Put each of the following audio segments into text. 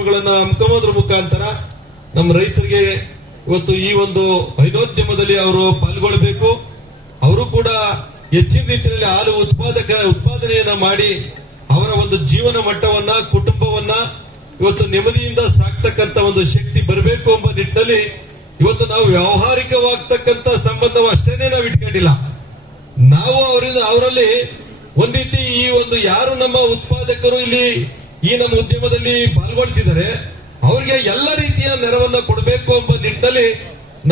ಕಾರ್ಯಕ್ರಮಗಳನ್ನ ಹಮ್ಮಿಕೊಳ್ಳೋದ್ರ ಮುಖಾಂತರ ನಮ್ಮ ರೈತರಿಗೆ ಇವತ್ತು ಈ ಒಂದು ಹೈನೋದ್ಯಮದಲ್ಲಿ ಅವರು ಪಾಲ್ಗೊಳ್ಬೇಕು. ಅವರು ಕೂಡ ಹೆಚ್ಚಿನ ರೀತಿಯಲ್ಲಿ ಹಾಲು ಉತ್ಪಾದಕ, ಉತ್ಪಾದನೆಯನ್ನ ಮಾಡಿ ಅವರ ಒಂದು ಜೀವನ ಮಟ್ಟವನ್ನ, ಕುಟುಂಬವನ್ನ ಇವತ್ತು ನೆಮ್ಮದಿಯಿಂದ ಸಾಕ್ತಕ್ಕಂತ ಒಂದು ಶಕ್ತಿ ಬರಬೇಕು ಎಂಬ ನಿಟ್ಟಿನಲ್ಲಿ ಇವತ್ತು ನಾವು ವ್ಯಾವಹಾರಿಕವಾಗ್ತಕ್ಕಂತ ಸಂಬಂಧವ ಅಷ್ಟೇನೆ ನಾವು ಇಟ್ಕೊಂಡಿಲ್ಲ. ನಾವು ಅವರಿಂದ, ಅವರಲ್ಲಿ ಒಂದ್ ರೀತಿ ಈ ಒಂದು ಯಾರು ನಮ್ಮ ಉತ್ಪಾದಕರು ಇಲ್ಲಿ ಈ ನಮ್ಮ ಉದ್ಯಮದಲ್ಲಿ ಪಾಲ್ಗೊಳ್ತಿದ್ದಾರೆ. ಅವರಿಗೆ ಎಲ್ಲ ರೀತಿಯ ನೆರವನ್ನ ಕೊಡಬೇಕು ಎಂಬ ನಿಟ್ಟಿನಲ್ಲಿ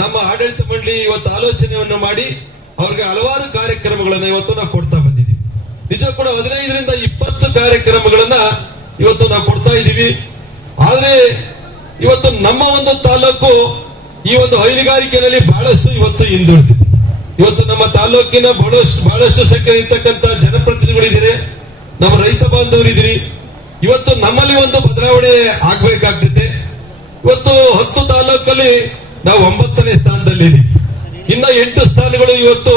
ನಮ್ಮ ಆಡಳಿತ ಮಂಡಳಿ ಇವತ್ತು ಆಲೋಚನೆಯನ್ನು ಮಾಡಿ ಅವ್ರಿಗೆ ಹಲವಾರು ಕಾರ್ಯಕ್ರಮಗಳನ್ನ ಇವತ್ತು ನಾವು ಕೊಡ್ತಾ ಬಂದಿದ್ದೀವಿ. ನಿಜ ಕೂಡ ಹದಿನೈದರಿಂದ ಇಪ್ಪತ್ತು ಕಾರ್ಯಕ್ರಮಗಳನ್ನ ಇವತ್ತು ನಾವು ಕೊಡ್ತಾ ಇದ್ದೀವಿ. ಆದ್ರೆ ಇವತ್ತು ನಮ್ಮ ಒಂದು ತಾಲೂಕು ಈ ಒಂದು ಹೈನುಗಾರಿಕೆಯಲ್ಲಿ ಬಹಳಷ್ಟು ಇವತ್ತು ಹಿಂದುಳಿದಿದೆ. ಇವತ್ತು ನಮ್ಮ ತಾಲೂಕಿನ ಬಹಳಷ್ಟು ಬಹಳಷ್ಟು ಸಂಖ್ಯೆ ಇರ್ತಕ್ಕಂಥ ಜನಪ್ರತಿನಿಧಿಗಳಿದ್ದೀರಿ. ನಮ್ಮ ರೈತ ಬಾಂಧವರಿದ್ದೀರಿ. ಇವತ್ತು ನಮ್ಮಲ್ಲಿ ಒಂದು ಬದಲಾವಣೆ ಆಗ್ಬೇಕಾಗ್ತೈತೆ ಇವತ್ತು ಹತ್ತು ತಾಲೂಕಲ್ಲಿ ನಾವು ಒಂಬತ್ತನೇ ಸ್ಥಾನದಲ್ಲಿ ಇನ್ನ ಎಂಟು ಸ್ಥಾನಗಳು ಇವತ್ತು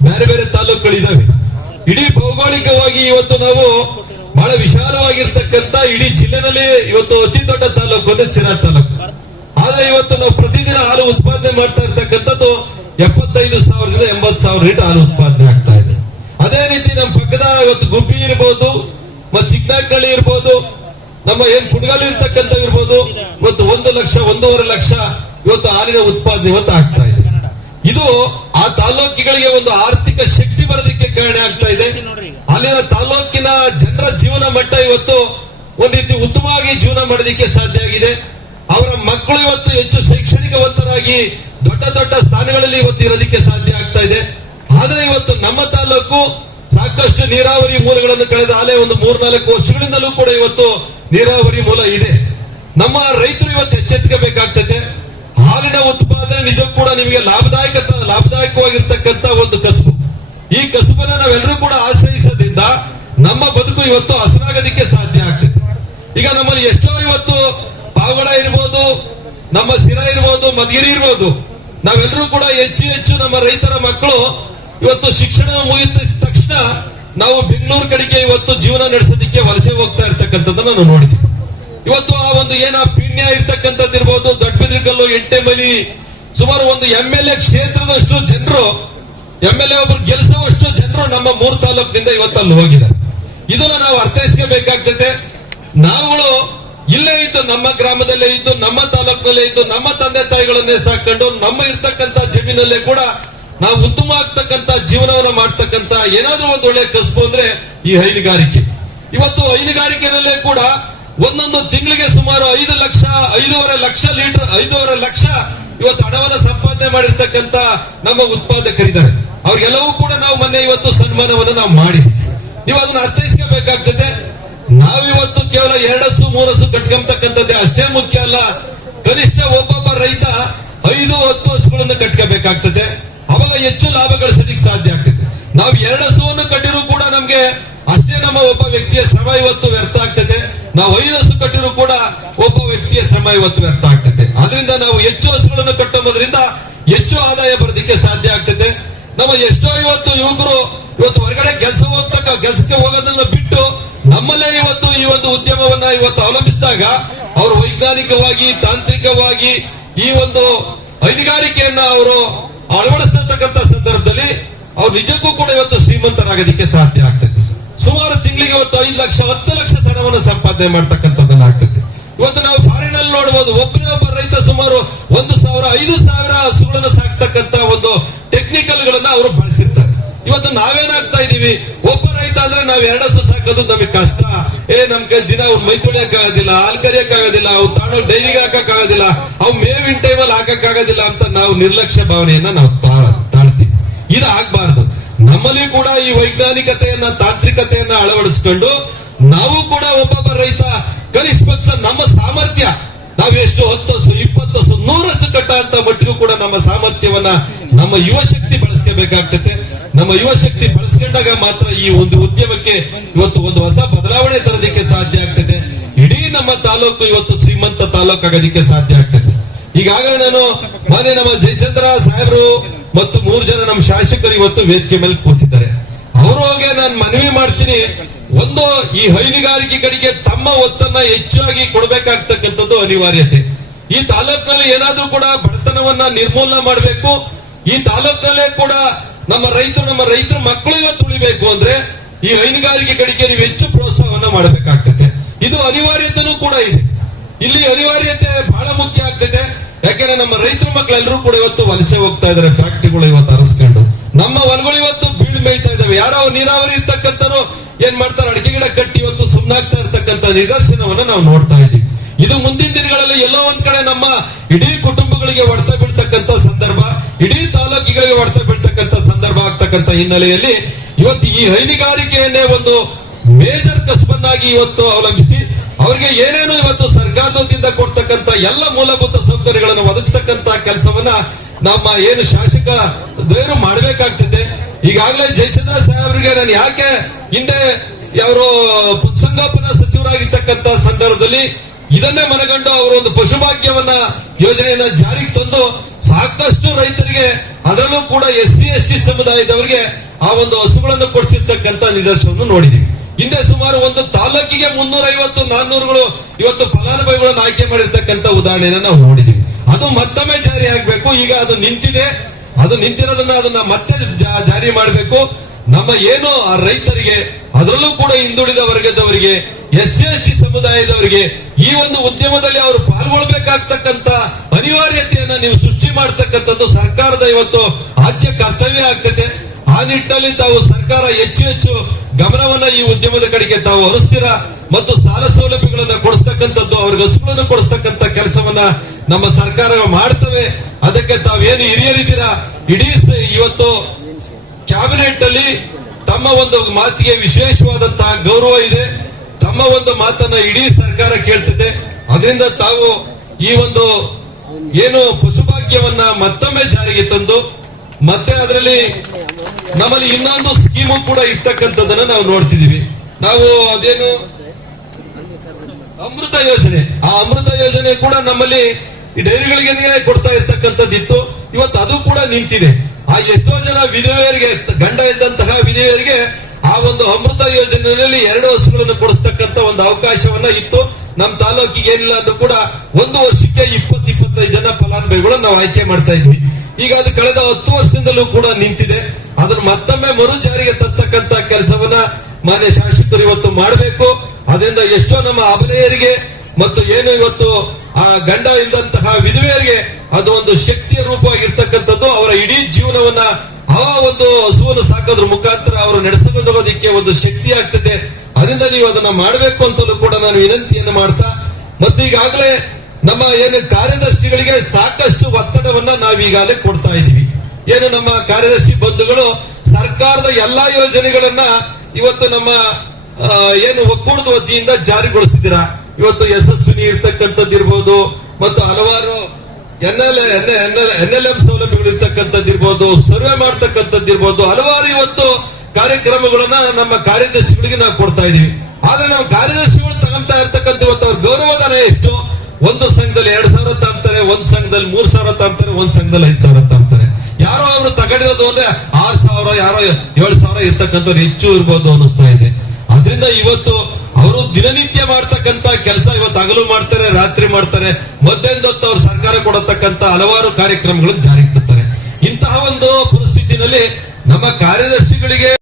ಬೇರೆ ಬೇರೆ ತಾಲೂಕುಗಳಿದಾವೆ ಇಡೀ ಭೌಗೋಳಿಕವಾಗಿ ಇವತ್ತು ನಾವು ಬಹಳ ವಿಶಾಲವಾಗಿರ್ತಕ್ಕಂತ ಇಡೀ ಜಿಲ್ಲೆನಲ್ಲಿ ಇವತ್ತು ಅತಿ ದೊಡ್ಡ ತಾಲೂಕು ಅಂದ್ರೆ ಸಿರಾ ತಾಲೂಕು. ಆದ್ರೆ ಇವತ್ತು ನಾವು ಪ್ರತಿದಿನ ಹಾಲು ಉತ್ಪಾದನೆ ಮಾಡ್ತಾ ಇರ್ತಕ್ಕಂಥದ್ದು ಎಪ್ಪತ್ತೈದು ಸಾವಿರದಿಂದ ಎಂಬತ್ತು ಸಾವಿರ ಲೀಟರ್ ಹಾಲು ಉತ್ಪಾದನೆ ಆಗ್ತಾ ಇದೆ. ಅದೇ ರೀತಿ ನಮ್ಮ ಪಕ್ಕದ ಇವತ್ತು ಗುಬ್ಬಿ ಇರ್ಬೋದು ಮತ್ತು ಚಿಕ್ಕನಾಗ್ನಳ್ಳಿ ಇರ್ಬೋದು, ನಮ್ಮ ಏನ್ ಕುಣಗಲ್ ಇರ್ತಕ್ಕಂಥ ಇರ್ಬೋದು ಇವತ್ತು ಒಂದು ಲಕ್ಷ, ಒಂದೂವರೆ ಲಕ್ಷ ಇವತ್ತು ಹಾಲಿನ ಉತ್ಪಾದನೆ ಇವತ್ತು ಆಗ್ತಾ ಇದೆ. ಇದು ಆ ತಾಲೂಕಿಗಳಿಗೆ ಒಂದು ಆರ್ಥಿಕ ಶಕ್ತಿ ಬರೋದಕ್ಕೆ ಕಾರಣ ಆಗ್ತಾ ಇದೆ. ಅಲ್ಲಿನ ತಾಲೂಕಿನ ಜನರ ಜೀವನ ಮಟ್ಟ ಇವತ್ತು ಒಂದ್ ರೀತಿ ಉತ್ತಮವಾಗಿ ಜೀವನ ಮಾಡೋದಕ್ಕೆ ಸಾಧ್ಯ ಆಗಿದೆ. ಅವರ ಮಕ್ಕಳು ಇವತ್ತು ಹೆಚ್ಚು ಶೈಕ್ಷಣಿಕವಂತರಾಗಿ ದೊಡ್ಡ ದೊಡ್ಡ ಸ್ಥಾನಗಳಲ್ಲಿ ಇವತ್ತು ಇರೋದಕ್ಕೆ ಸಾಧ್ಯ ಆಗ್ತಾ ಇದೆ. ಆದ್ರೆ ಇವತ್ತು ನಮ್ಮ ತಾಲೂಕು ಸಾಕಷ್ಟು ನೀರಾವರಿ ಮೂಲಗಳನ್ನು ಕಳೆದ ಒಂದು ಮೂರ್ನಾಲ್ಕು ವರ್ಷಗಳಿಂದಲೂ ಕೂಡ ಇವತ್ತು ನೀರಾವರಿ ಮೂಲ ಇದೆ. ನಮ್ಮ ರೈತರು ಇವತ್ತು ಎಚ್ಚೆತ್ಕೋಬೇಕಾಗ್ತದೆ ಹಾಲಿನ ಉತ್ಪಾದನೆ ನಿಜ ಕೂಡ ನಿಮಗೆ ಲಾಭದಾಯಕ ಲಾಭದಾಯಕವಾಗಿರ್ತಕ್ಕಂತ ಒಂದು ಕಸುಬು. ಈ ಕಸುಬನ್ನ ನಾವೆಲ್ಲರೂ ಕೂಡ ಆಶ್ರಯಿಸೋದ್ರಿಂದ ನಮ್ಮ ಬದುಕು ಇವತ್ತು ಹಸನಾಗೋದಿಕ್ಕೆ ಸಾಧ್ಯ ಆಗ್ತದೆ. ಈಗ ನಮ್ಮಲ್ಲಿ ಎಷ್ಟೋ ಇವತ್ತು ಪಾವಗಡ ಇರ್ಬೋದು, ನಮ್ಮ ಸಿರ ಇರ್ಬೋದು, ಮಧುಗಿರಿ ಇರ್ಬೋದು. ನಾವೆಲ್ಲರೂ ಕೂಡ ಹೆಚ್ಚು ಹೆಚ್ಚು ನಮ್ಮ ರೈತರ ಮಕ್ಕಳು ಇವತ್ತು ಶಿಕ್ಷಣ ಮುಗಿದ ತಕ್ಷಣ ನಾವು ಬೆಂಗಳೂರು ಕಡೆಗೆ ಇವತ್ತು ಜೀವನ ನಡೆಸೋದಕ್ಕೆ ವಲಸೆ ಹೋಗ್ತಾ ಇರ್ತಕ್ಕಂಥದ್ದನ್ನ ನಾವು ನೋಡಿದ್ವಿ ಇವತ್ತು ಆ ಒಂದು ಏನ ಪಿಣ್ಯ ದೊಡ್ಡ ಎಂಟೆ ಎಂಟೆಮಲಿ ಸುಮಾರು ಒಂದು ಎಂ ಎಲ್ ಎ ಕ್ಷೇತ್ರದಷ್ಟು ಜನರು ಎಂ ಎಲ್ ಎ ಒಬ್ರು ಗೆಲ್ಲಿಸುವಷ್ಟು ಜನರು ನಮ್ಮ ಮೂರು ತಾಲೂಕಿನಿಂದ ಇವತ್ತು ಅಲ್ಲಿ ಹೋಗಿದ್ದಾರೆ. ಇದನ್ನ ನಾವು ಅರ್ಥೈಸ್ಕೋಬೇಕಾಗ್ತದೆ ನಾವುಗಳು ಇಲ್ಲೇ ಇದ್ದು ನಮ್ಮ ಗ್ರಾಮದಲ್ಲೇ ಇದ್ದು, ನಮ್ಮ ತಾಲೂಕಿನಲ್ಲೇ ಇದ್ದು, ನಮ್ಮ ತಂದೆ ತಾಯಿಗಳನ್ನೇ ಸಾಕೊಂಡು ನಮ್ಮ ಇರ್ತಕ್ಕಂಥ ಜಮೀನಲ್ಲೇ ಕೂಡ ನಾವು ಉತ್ತಮ ಆಗ್ತಕ್ಕಂತ ಜೀವನವನ್ನ ಮಾಡ್ತಕ್ಕಂತ ಏನಾದ್ರೂ ಒಂದು ಒಳ್ಳೆ ಕಸಬು ಅಂದ್ರೆ ಈ ಹೈನುಗಾರಿಕೆ. ಇವತ್ತು ಹೈನುಗಾರಿಕೆನಲ್ಲೇ ಕೂಡ ಒಂದೊಂದು ತಿಂಗಳಿಗೆ ಸುಮಾರು ಐದು ಲಕ್ಷ, ಐದೂವರೆ ಲಕ್ಷ ಲೀಟರ್, ಐದೂವರೆ ಲಕ್ಷ ಇವತ್ತು ಹಣವನ್ನ ಸಂಪಾದನೆ ಮಾಡಿರ್ತಕ್ಕಂತ ನಮ್ಮ ಉತ್ಪಾದಕರಿದ್ದಾರೆ. ಅವ್ರಿಗೆಲ್ಲವೂ ಕೂಡ ನಾವು ಮೊನ್ನೆ ಇವತ್ತು ಸನ್ಮಾನವನ್ನು ನಾವು ಮಾಡಿದ್ವಿ. ನೀವು ಅದನ್ನ ಅರ್ಥೈಸ್ಕೋಬೇಕಾಗ್ತದೆ. ನಾವಿವತ್ತು ಕೇವಲ ಎರಡಸು ಮೂರಸು ಕಟ್ಕೊಂಬತಕ್ಕಂಥದ್ದೇ ಅಷ್ಟೇ ಮುಖ್ಯ ಅಲ್ಲ. ಕನಿಷ್ಠ ಒಬ್ಬೊಬ್ಬ ರೈತ ಐದು, ಹತ್ತು ಹಸುಗಳನ್ನು ಕಟ್ಕೋಬೇಕಾಗ್ತದೆ. ಹೆಚ್ಚು ಲಾಭ ಗಳಿಸಲಿಕ್ಕೆ ಸಾಧ್ಯ ಆಗ್ತದೆ ನಾವು ಎರಡು ಹಸುವನ್ನು ಕಟ್ಟಿರೂ ಕೂಡ ನಮ್ಗೆ ಅಷ್ಟೇ ನಮ್ಮ ಒಬ್ಬ ವ್ಯಕ್ತಿಯ ಶ್ರಮ ಇವತ್ತು ವ್ಯರ್ಥ ಆಗ್ತದೆ ನಾವು ಐದು ಹಸು ಕಟ್ಟಿರೂ ಕೂಡ ಒಬ್ಬ ವ್ಯಕ್ತಿಯ ಶ್ರಮ ಇವತ್ತು ವ್ಯರ್ಥ ಆಗ್ತದೆ ಅದರಿಂದ ನಾವು ಹೆಚ್ಚು ಹಸುಗಳನ್ನು ಕಟ್ಟೋದ್ರಿಂದ ಹೆಚ್ಚು ಆದಾಯ ಬರೋದಕ್ಕೆ ಸಾಧ್ಯ ಆಗ್ತದೆ ನಮ್ಮ ಎಷ್ಟೋ ಇವತ್ತು ಯುವಕರು ಇವತ್ತು ಹೊರಗಡೆ ಕೆಲಸ ಹೋಗ್ತಕ್ಕ ಕೆಲಸಕ್ಕೆ ಹೋಗೋದನ್ನ ಬಿಟ್ಟು ನಮ್ಮಲ್ಲೇ ಇವತ್ತು ಈ ಒಂದು ಉದ್ಯಮವನ್ನ ಇವತ್ತು ಅವಲಂಬಿಸಿದಾಗ ಅವರು ವೈಜ್ಞಾನಿಕವಾಗಿ ತಾಂತ್ರಿಕವಾಗಿ ಈ ಒಂದು ಹೈನುಗಾರಿಕೆಯನ್ನ ಅವರು ಅಳವಡಿಸ್ತಕ್ಕಂಥ ಸಂದರ್ಭದಲ್ಲಿ ಅವ್ರು ನಿಜಕ್ಕೂ ಕೂಡ ಇವತ್ತು ಶ್ರೀಮಂತರಾಗೋದಕ್ಕೆ ಸಾಧ್ಯ ಆಗ್ತೈತಿ. ಸುಮಾರು ತಿಂಗಳಿಗೆ ಇವತ್ತು ಐದು ಲಕ್ಷ, ಹತ್ತು ಲಕ್ಷ ಹಣವನ್ನು ಸಂಪಾದನೆ ಮಾಡ್ತಕ್ಕಂಥದ್ದನ್ನ ಆಗ್ತೈತಿ. ಇವತ್ತು ನಾವು ಫಾರಿನ್ ಅಲ್ಲಿ ನೋಡಬಹುದು ಒಬ್ಬನೇ ಒಬ್ಬ ರೈತ ಸುಮಾರು ಒಂದು ಸಾವಿರ, ಐದು ಸಾವಿರ ಹಸುಗಳನ್ನು ಸಾಕ್ತಕ್ಕಂತ ಒಂದು ಟೆಕ್ನಿಕಲ್ ಗಳನ್ನ ಅವರು ಬಳಸಿರ್ತಾರೆ. ಇವತ್ತು ನಾವೇನಾಗ್ತಾ ಇದೀವಿ? ಒಬ್ಬ ರೈತ ಅಂದ್ರೆ ನಾವ್ ಎರಡು ಹಸು ಸಾಕೋದು ನಮಗೆ ಕಷ್ಟ. ಏ, ನಮ್ ಕೈ ದಿನ ಅವ್ರು ಮೈ ತೊಳಿಯಕ್ ಆಗೋದಿಲ್ಲ, ಹಾಲ್ ಕರಿಯಕ್ ಆಗೋದಿಲ್ಲ ಅವ್ ತಾಣೋ ಡೈರಿಗೆ ಹಾಕಕ್ ಆಗೋದಿಲ್ಲ ಅವು ಮೇವಿನ ಟೈಮಲ್ಲಿ ಹಾಕಕ್ ಆಗೋದಿಲ್ಲ ಅಂತ ನಾವು ನಿರ್ಲಕ್ಷ್ಯ ಭಾವನೆಯನ್ನ ನಾವು ತಾಳ್ತೀವಿ. ಇದು ಆಗ್ಬಾರ್ದು ನಮ್ಮಲ್ಲಿ ಕೂಡ ಈ ವೈಜ್ಞಾನಿಕತೆಯನ್ನ, ತಾಂತ್ರಿಕತೆಯನ್ನ ಅಳವಡಿಸ್ಕೊಂಡು ನಾವು ಕೂಡ ಒಬ್ಬೊಬ್ಬ ರೈತ ಕನಿಷ್ಠ ಪಕ್ಷ ನಮ್ಮ ಸಾಮರ್ಥ್ಯ. ನಾವು ಎಷ್ಟು ಹತ್ತು ಹಸು ಇಪ್ಪತ್ತು ಹಸು ನೂರು ಹಸು ಕಟ್ಟ ಅಂತ ಮಟ್ಟಿಗೂ ಕೂಡ ನಮ್ಮ ಸಾಮರ್ಥ್ಯವನ್ನ ನಮ್ಮ ಯುವ ಶಕ್ತಿ ಬಳಸ್ಕೋಬೇಕಾಗ್ತದೆ ನಮ್ಮ ಯುವ ಶಕ್ತಿ ಬಳಸ್ಕೊಂಡಾಗ ಮಾತ್ರ ಈ ಒಂದು ಉದ್ಯಮಕ್ಕೆ ಇವತ್ತು ಒಂದು ಹೊಸ ಬದಲಾವಣೆ ತರೋದಕ್ಕೆ ಸಾಧ್ಯ ಆಗ್ತದೆ. ಇಡೀ ನಮ್ಮ ತಾಲೂಕು ಇವತ್ತು ಶ್ರೀಮಂತ ತಾಲೂಕು ಆಗೋದಕ್ಕೆ ಸಾಧ್ಯ ಆಗ್ತದೆ. ಈಗಾಗಲೇ ನಾನು ಮಾನ್ಯ ನಮ್ಮ ಜಯಚಂದ್ರ ಸಾಹೇಬರು ಮತ್ತು ಮೂರು ಜನ ನಮ್ಮ ಶಾಸಕರು ಇವತ್ತು ವೇದಿಕೆ ಮೇಲೆ ಕೂತಿದ್ದಾರೆ. ಅವ್ರಿಗೆ ನಾನು ಮನವಿ ಮಾಡ್ತೀನಿ. ಒಂದು, ಈ ಹೈನುಗಾರಿಕೆ ಕಡೆಗೆ ತಮ್ಮ ಒತ್ತನ್ನ ಹೆಚ್ಚಾಗಿ ಕೊಡಬೇಕಾಗ್ತಕ್ಕಂಥದ್ದು ಅನಿವಾರ್ಯತೆ. ಈ ತಾಲೂಕಿನಲ್ಲಿ ಏನಾದ್ರೂ ಕೂಡ ಬಡತನವನ್ನ ನಿರ್ಮೂಲನೆ ಮಾಡಬೇಕು. ಈ ತಾಲೂಕಿನಲ್ಲೇ ಕೂಡ ನಮ್ಮ ರೈತರು ನಮ್ಮ ರೈತರು ಮಕ್ಕಳು ಇವತ್ತು ಅಂದ್ರೆ ಈ ಹೈನುಗಾರಿಕೆ ಕಡೆಗೆ ನೀವು ಹೆಚ್ಚು ಪ್ರೋತ್ಸಾಹವನ್ನ ಮಾಡಬೇಕಾಗ್ತದೆ ಇದು ಅನಿವಾರ್ಯತೆನೂ ಕೂಡ ಇದೆ. ಇಲ್ಲಿ ಅನಿವಾರ್ಯತೆ ಬಹಳ ಮುಖ್ಯ ಆಗ್ತದೆ ಯಾಕಂದ್ರೆ ನಮ್ಮ ರೈತರು ಮಕ್ಕಳೆಲ್ಲರೂ ಕೂಡ ಇವತ್ತು ವಲಸೆ ಹೋಗ್ತಾ ಇದಾರೆ ಫ್ಯಾಕ್ಟ್ರಿಗಳು ಇವತ್ತು ಅರಸ್ಕೊಂಡು ನಮ್ಮ ಹೊಲಗಳು ಇವತ್ತು ಬೀಳ್ ಮೇಯ್ತಾ ಇದಾವೆ ಯಾರೋ ನೀರಾವರಿ ಇರ್ತಕ್ಕಂಥ ಏನ್ ಮಾಡ್ತಾರೆ? ಅಡಿಕೆ ಗಿಡ ಕಟ್ಟಿ ಇವತ್ತು ಸುಮ್ಮನಾಗ್ತಾ ಇರ್ತಕ್ಕಂಥ ನಿದರ್ಶನವನ್ನ ನಾವು ನೋಡ್ತಾ ಇದೀವಿ ಇದು ಮುಂದಿನ ದಿನಗಳಲ್ಲಿ ಎಲ್ಲೋ ಒಂದ್ ಕಡೆ ನಮ್ಮ ಇಡೀ ಕುಟುಂಬಗಳಿಗೆ ಹೊಡೆತ ಬೀಳ್ತಕ್ಕಂಥ ಸಂದರ್ಭ ಆಗ್ತಕ್ಕಂಥ ಹಿನ್ನೆಲೆಯಲ್ಲಿ ಇವತ್ತು ಈ ಹೈನುಗಾರಿಕೆಯನ್ನೇ ಒಂದು ಮೇಜರ್ ಕಸಬನ್ನಾಗಿ ಇವತ್ತು ಅವಲಂಬಿಸಿ ಅವರಿಗೆ ಏನೇನು ಇವತ್ತು ಸರ್ಕಾರದಿಂದ ಕೊಡ್ತಕ್ಕಂತ ಎಲ್ಲ ಮೂಲಭೂತ ಸೌಕರ್ಯಗಳನ್ನು ಒದಗಿಸ್ತಕ್ಕಂತ ಕೆಲಸವನ್ನ ನಮ್ಮ ಏನು ಶಾಸಕ ದೇವರು ಮಾಡಬೇಕಾಗ್ತದೆ. ಈಗಾಗಲೇ ಜಯಚಂದ್ರ ಸಾಹೇಬ್ರಿಗೆ ನಾನು ಯಾಕೆ ಹಿಂದೆ ಅವರು ಪಶುಸಂಗೋಪನಾ ಸಚಿವರಾಗಿರ್ತಕ್ಕಂತ ಸಂದರ್ಭದಲ್ಲಿ ಇದನ್ನೇ ಮನಗಂಡು ಅವರು ಒಂದು ಪಶುಭಾಗ್ಯವನ್ನ ಯೋಜನೆಯನ್ನ ಜಾರಿಗೆ ತಂದು ಸಾಕಷ್ಟು ರೈತರಿಗೆ ಅದರಲ್ಲೂ ಕೂಡ ಎಸ್ ಸಿ ಎಸ್ ಟಿ ಸಮುದಾಯದವರಿಗೆ ಆ ಒಂದು ಹಸುಗಳನ್ನು ಕೊಡಿಸಿರ್ತಕ್ಕಂತ ನಿದರ್ಶನವನ್ನು ನೋಡಿದೀವಿ ಹಿಂದೆ ಸುಮಾರು ಒಂದು ತಾಲೂಕಿಗೆ ಮುನ್ನೂರ ಐವತ್ತು ನಾನ್ನೂರುಗಳು ಇವತ್ತು ಫಲಾನುಭವಿಗಳನ್ನು ಆಯ್ಕೆ ಮಾಡಿರ್ತಕ್ಕಂಥ ಉದಾಹರಣೆಯನ್ನು ನಾವು ನೋಡಿದೀವಿ ಅದು ಮತ್ತೊಮ್ಮೆ ಜಾರಿ ಆಗ್ಬೇಕು. ಈಗ ಅದು ನಿಂತಿದೆ. ಅದು ನಿಂತಿರೋದನ್ನ ಅದನ್ನ ಮತ್ತೆ ಜಾರಿ ಮಾಡಬೇಕು. ನಮ್ಮ ಏನು ಆ ರೈತರಿಗೆ, ಅದರಲ್ಲೂ ಕೂಡ ಹಿಂದುಳಿದ ವರ್ಗದವರಿಗೆ ಎಸ್ ಸಿ ಎಸ್ ಸಮುದಾಯದವರಿಗೆ ಈ ಒಂದು ಉದ್ಯಮದಲ್ಲಿ ಅವರು ಪಾಲ್ಗೊಳ್ಬೇಕಾಗ್ತಕ್ಕಂತ ಅನಿವಾರ್ಯತೆಯನ್ನ ನೀವು ಸೃಷ್ಟಿ ಮಾಡ್ತಕ್ಕಂಥದ್ದು ಸರ್ಕಾರದ ಇವತ್ತು ಆದ್ಯ ಕರ್ತವ್ಯ ಆಗ್ತದೆ. ಆ ನಿಟ್ಟಿನಲ್ಲಿ ತಾವು ಸರ್ಕಾರ ಹೆಚ್ಚು ಹೆಚ್ಚು ಗಮನವನ್ನ ಈ ಉದ್ಯಮದ ಕಡೆಗೆ ತಾವು ಹರಿಸ್ತೀರಾ? ಮತ್ತು ಸಾಲ ಸೌಲಭ್ಯಗಳನ್ನ ಕೊಡಿಸ್ತಕ್ಕಂಥದ್ದು, ಅವ್ರಿಗೆ ಹಸುಗಳನ್ನು ಕೊಡಿಸ್ತಕ್ಕಂಥ ಕೆಲಸವನ್ನ ನಮ್ಮ ಸರ್ಕಾರ ಮಾಡ್ತವೆ. ಅದಕ್ಕೆ ತಾವೇನು ಹಿರಿಯರಿದ್ದೀರಾ? ಇಡೀ ಇವತ್ತು ಕ್ಯಾಬಿನೆಟ್ ಅಲ್ಲಿ ತಮ್ಮ ಒಂದು ಮಾತಿಗೆ ವಿಶೇಷವಾದಂತಹ ಗೌರವ ಇದೆ. ತಮ್ಮ ಒಂದು ಮಾತನ್ನ ಇಡೀ ಸರ್ಕಾರ ಕೇಳ್ತಿದೆ. ಅದರಿಂದ ತಾವು ಈ ಒಂದು ಏನು ಪಶುಭಾಗ್ಯವನ್ನ ಮತ್ತೊಮ್ಮೆ ಜಾರಿಗೆ ತಂದು, ಮತ್ತೆ ಅದರಲ್ಲಿ ನಮ್ಮಲ್ಲಿ ಇನ್ನೊಂದು ಸ್ಕೀಮು ಕೂಡ ಇರ್ತಕ್ಕಂಥದ್ದನ್ನ ನಾವು ನೋಡ್ತಿದೀವಿ ನಾವು ಅದೇನು ಅಮೃತ ಯೋಜನೆ. ಆ ಅಮೃತ ಯೋಜನೆ ಕೂಡ ನಮ್ಮಲ್ಲಿ ಡೈರಿಗಳಿಗೆ ನ್ಯಾಯ ಕೊಡ್ತಾ ಇರ್ತಕ್ಕಂಥದ್ದಿತ್ತು. ಇವತ್ತು ಅದು ಕೂಡ ನಿಂತಿದೆ. ಆ ಎಷ್ಟೋ ಜನ ವಿಧವೆಯರಿಗೆ, ಗಂಡ ಇದ್ದಂತಹ ವಿಧವೆಯರಿಗೆ ಆ ಒಂದು ಅಮೃತ ಯೋಜನೆಯಲ್ಲಿ ಎರಡು ವರ್ಷಗಳನ್ನು ಕೊಡಿಸ್ತಕ್ಕಂತ ಒಂದು ಅವಕಾಶವನ್ನ ಇತ್ತು. ನಮ್ಮ ತಾಲೂಕಿಗೆ ಏನಿಲ್ಲ ಅಂದ್ರೂ ಕೂಡ ಒಂದು ವರ್ಷಕ್ಕೆ ಇಪ್ಪತ್ತು, ಇಪ್ಪತ್ತೈದು ಜನ ಫಲಾನುಭವಿಗಳು ನಾವು ಆಯ್ಕೆ ಮಾಡ್ತಾ ಇದ್ವಿ. ಈಗ ಅದು ಕಳೆದ ಹತ್ತು ವರ್ಷದಿಂದಲೂ ಕೂಡ ನಿಂತಿದೆ. ಅದನ್ನು ಮತ್ತೊಮ್ಮೆ ಮರು ಜಾರಿಗೆ ತರ್ತಕ್ಕಂತ ಕೆಲಸವನ್ನ ಮಾನ್ಯ ಶಾಸಕರು ಇವತ್ತು ಮಾಡಬೇಕು. ಅದರಿಂದ ಎಷ್ಟೋ ನಮ್ಮ ಅಬಲೆಯರಿಗೆ ಮತ್ತು ಏನು ಇವತ್ತು ಆ ಗಂಡ ಇಲ್ಲದಂತಹ ವಿಧವೆಯರಿಗೆ ಅದು ಒಂದು ಶಕ್ತಿಯ ರೂಪವಾಗಿರ್ತಕ್ಕಂಥದ್ದು. ಅವರ ಇಡೀ ಜೀವನವನ್ನ ಆ ಒಂದು ಹಸುವನ್ನು ಸಾಕೋದ್ರ ಮುಖಾಂತರ ಅವರು ನಡೆಸಿಕೊಳ್ಳೋದಕ್ಕೆ ಒಂದು ಶಕ್ತಿ ಆಗ್ತದೆ. ಅದರಿಂದ ನೀವು ಅದನ್ನ ಮಾಡಬೇಕು ಅಂತಲೂ ಕೂಡ ನಾನು ವಿನಂತಿಯನ್ನು ಮಾಡ್ತಾ, ಮತ್ತು ಈಗಾಗಲೇ ನಮ್ಮ ಏನು ಕಾರ್ಯದರ್ಶಿಗಳಿಗೆ ಸಾಕಷ್ಟು ಒತ್ತಡವನ್ನ ನಾವೀಗಾಗಲೇ ಕೊಡ್ತಾ ಇದ್ದೀವಿ. ಏನು ನಮ್ಮ ಕಾರ್ಯದರ್ಶಿ ಬಂಧುಗಳು ಸರ್ಕಾರದ ಎಲ್ಲಾ ಯೋಜನೆಗಳನ್ನ ಇವತ್ತು ನಮ್ಮ ಏನು ಒಕ್ಕೂಡದ ವತಿಯಿಂದ ಜಾರಿಗೊಳಿಸಿದ್ದೀರಾ. ಇವತ್ತು ಯಶಸ್ವಿನಿ ಇರ್ತಕ್ಕಂಥದ್ದು ಇರ್ಬೋದು, ಮತ್ತು ಹಲವಾರು N L N N L M ಸೌಲಭ್ಯಗಳು ಇರ್ತಕ್ಕಂಥದ್ದಿರ್ಬೋದು ಸರ್ವೆ ಮಾಡ್ತಕ್ಕಂಥದ್ದಿರ್ಬೋದು ಹಲವಾರು ಇವತ್ತು ಕಾರ್ಯಕ್ರಮಗಳನ್ನ ನಮ್ಮ ಕಾರ್ಯದರ್ಶಿಗಳಿಗೆ ನಾವು ಕೊಡ್ತಾ ಇದೀವಿ ಆದ್ರೆ ನಮ್ಮ ಕಾರ್ಯದರ್ಶಿಗಳು ತಗೊಂತಾ ಇರ್ತಕ್ಕಂಥ ಇವತ್ತು ಅವ್ರ ಗೌರವಧನ ಎಷ್ಟು? ಒಂದು ಸಂಘದಲ್ಲಿ ಎರಡ್ ಸಾವಿರ ತಾಂತಾರೆ ಒಂದ್ ಸಂಘದಲ್ಲಿ ಮೂರ್ ಸಾವಿರ ತಾಂತಾರೆ ಒಂದ್ ಸಂಘದಲ್ಲಿ ಐದು ಸಾವಿರ ತಾಂತಾರೆ ಯಾರೋ ಅವರು ತಗಡಿರೋದು ಅಂದ್ರೆ ಆರ್ ಸಾವಿರ, ಯಾರೋ ಏಳು ಸಾವಿರ ಇರ್ತಕ್ಕಂಥವ್ರು ಹೆಚ್ಚು ಇರ್ಬೋದು ಅನಿಸ್ತಾ ಇದೆ. ಅದರಿಂದ ಇವತ್ತು ಅವರು ದಿನನಿತ್ಯ ಮಾಡ್ತಕ್ಕಂತ ಕೆಲಸ ಇವತ್ತು ಹಗಲು ಮಾಡ್ತಾರೆ, ರಾತ್ರಿ ಮಾಡ್ತಾರೆ. ಮಧ್ಯಾಹ್ನದೊತ್ತು ಅವ್ರ ಸರ್ಕಾರ ಕೊಡತಕ್ಕಂತ ಹಲವಾರು ಕಾರ್ಯಕ್ರಮಗಳನ್ನು ಜಾರಿಗೆ ತರ್ತಾರೆ. ಇಂತಹ ಒಂದು ಪರಿಸ್ಥಿತಿನಲ್ಲಿ ನಮ್ಮ ಕಾರ್ಯದರ್ಶಿಗಳಿಗೆ